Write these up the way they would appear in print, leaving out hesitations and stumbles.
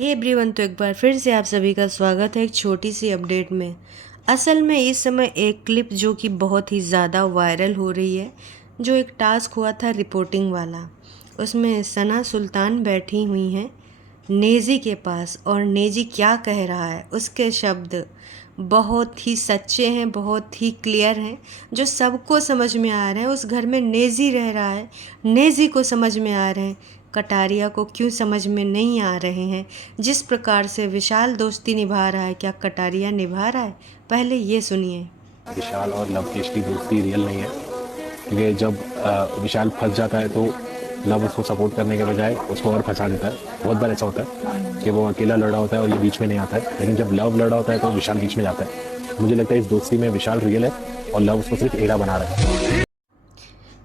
Hey everyone, तो एक बार फिर से आप सभी का स्वागत है एक छोटी सी अपडेट में। असल में इस समय एक क्लिप जो कि बहुत ही ज़्यादा वायरल हो रही है, जो एक टास्क हुआ था रिपोर्टिंग वाला। उसमें सना सुल्तान बैठी हुई हैं नेज़ी के पास, और नेज़ी क्या कह रहा है, उसके शब्द बहुत ही सच्चे हैं, बहुत ही क्लियर हैं, जो सबको समझ में आ रहे हैं। उस घर में नेज़ी रह रहा है, नेज़ी को समझ में आ रहे हैं, कटारिया को क्यों समझ में नहीं आ रहे हैं। जिस प्रकार से विशाल दोस्ती निभा रहा है, क्या कटारिया निभा रहा है? पहले ये सुनिए। विशाल और लवकेश की दोस्ती रियल नहीं है, क्योंकि जब विशाल फंस जाता है तो लव उसको सपोर्ट करने के बजाय उसको और फंसा देता है। बहुत बार ऐसा होता है कि वो अकेला लड़ा होता है और ये बीच में नहीं आता है, लेकिन जब लव लड़ा होता है तो विशाल बीच में जाता है। मुझे लगता है इस दोस्ती में विशाल रियल है और लव उसको सिर्फ एड़ा बना रहा है।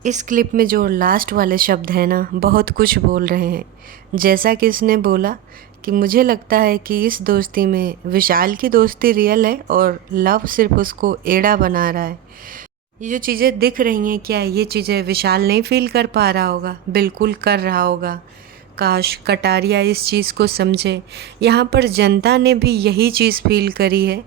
इस क्लिप में जो लास्ट वाले शब्द हैं ना, बहुत कुछ बोल रहे हैं। जैसा कि इसने बोला कि मुझे लगता है कि इस दोस्ती में विशाल की दोस्ती रियल है और लव सिर्फ उसको एड़ा बना रहा है। ये जो चीज़ें दिख रही हैं, क्या ये चीज़ें विशाल नहीं फील कर पा रहा होगा? बिल्कुल कर रहा होगा। काश कटारिया इस चीज़ को समझे। यहाँ पर जनता ने भी यही चीज़ फील करी है,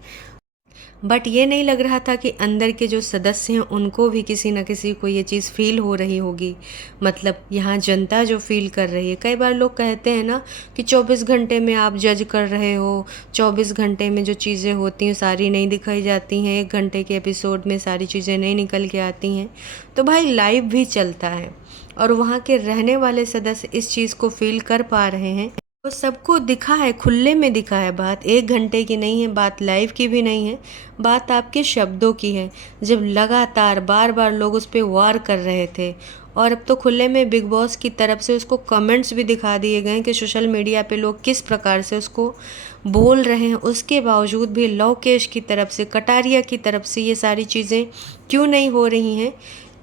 बट ये नहीं लग रहा था कि अंदर के जो सदस्य हैं उनको भी किसी न किसी को ये चीज़ फील हो रही होगी। मतलब यहाँ जनता जो फील कर रही है, कई बार लोग कहते हैं ना कि 24 घंटे में आप जज कर रहे हो, 24 घंटे में जो चीज़ें होती हैं सारी नहीं दिखाई जाती हैं, 1 घंटे के एपिसोड में सारी चीज़ें नहीं निकल के आती हैं। तो भाई लाइव भी चलता है और वहाँ के रहने वाले सदस्य इस चीज़ को फील कर पा रहे हैं। वो सबको दिखा है, खुले में दिखा है। बात 1 घंटे की नहीं है, बात लाइव की भी नहीं है, बात आपके शब्दों की है। जब लगातार बार बार लोग उस पर वार कर रहे थे, और अब तो खुले में बिग बॉस की तरफ से उसको कमेंट्स भी दिखा दिए गए कि सोशल मीडिया पे लोग किस प्रकार से उसको बोल रहे हैं। उसके बावजूद भी लवकेश की तरफ से, कटारिया की तरफ से ये सारी चीज़ें क्यों नहीं हो रही हैं?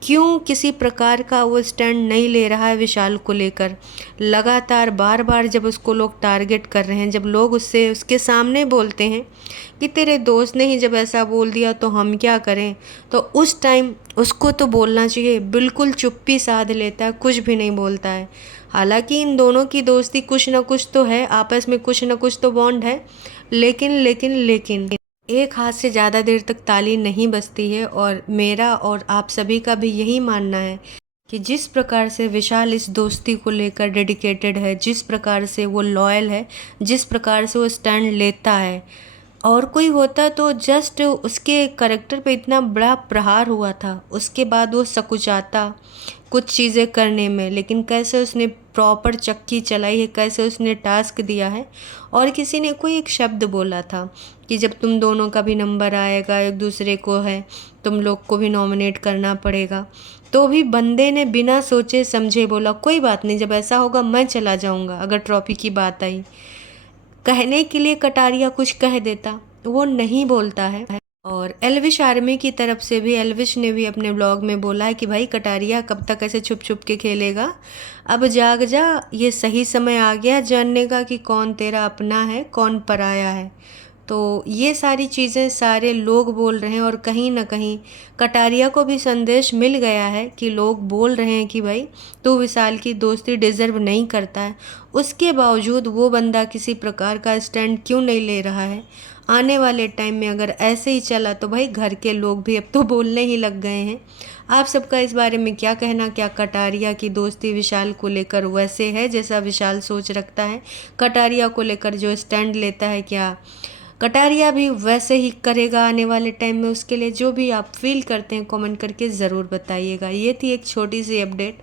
क्यों किसी प्रकार का वो स्टैंड नहीं ले रहा है विशाल को लेकर? लगातार बार बार जब उसको लोग टारगेट कर रहे हैं, जब लोग उससे उसके सामने बोलते हैं कि तेरे दोस्त ने ही जब ऐसा बोल दिया तो हम क्या करें, तो उस टाइम उसको तो बोलना चाहिए। बिल्कुल चुप्पी साध लेता है, कुछ भी नहीं बोलता है। हालांकि इन दोनों की दोस्ती कुछ ना कुछ तो है, आपस में कुछ ना कुछ तो बॉन्ड है, लेकिन लेकिन लेकिन एक हाथ से ज़्यादा देर तक ताली नहीं बजती है। और मेरा और आप सभी का भी यही मानना है कि जिस प्रकार से विशाल इस दोस्ती को लेकर डेडिकेटेड है, जिस प्रकार से वो लॉयल है, जिस प्रकार से वो स्टैंड लेता है, और कोई होता तो जस्ट उसके करेक्टर पे इतना बड़ा प्रहार हुआ था, उसके बाद वो सकुचाता कुछ चीज़ें करने में। लेकिन कैसे उसने प्रॉपर चक्की चलाई है, कैसे उसने टास्क दिया है। और किसी ने कोई एक शब्द बोला था कि जब तुम दोनों का भी नंबर आएगा, एक दूसरे को है, तुम लोग को भी नॉमिनेट करना पड़ेगा। तो भी बंदे ने बिना सोचे समझे बोला कोई बात नहीं, जब ऐसा होगा मैं चला जाऊंगा। अगर ट्रॉफी की बात आई, कहने के लिए कटारिया कुछ कह देता, वो नहीं बोलता है। और एल्विश आर्मी की तरफ से भी, एल्विश ने भी अपने ब्लॉग में बोला है कि भाई कटारिया कब तक ऐसे छुप छुप के खेलेगा, अब जाग जा, ये सही समय आ गया जानने का कि कौन तेरा अपना है कौन पराया है। तो ये सारी चीज़ें सारे लोग बोल रहे हैं, और कहीं ना कहीं कटारिया को भी संदेश मिल गया है कि लोग बोल रहे हैं कि भाई तू विशाल की दोस्ती डिज़र्व नहीं करता है। उसके बावजूद वो बंदा किसी प्रकार का स्टैंड क्यों नहीं ले रहा है? आने वाले टाइम में अगर ऐसे ही चला तो भाई घर के लोग भी अब तो बोलने ही लग गए हैं। आप सबका इस बारे में क्या कहना? क्या कटारिया की दोस्ती विशाल को लेकर वैसे है जैसा विशाल सोच रखता है? कटारिया को लेकर जो स्टैंड लेता है, क्या कटारिया भी वैसे ही करेगा आने वाले टाइम में? उसके लिए जो भी आप फील करते हैं कमेंट करके ज़रूर बताइएगा। ये थी एक छोटी सी अपडेट।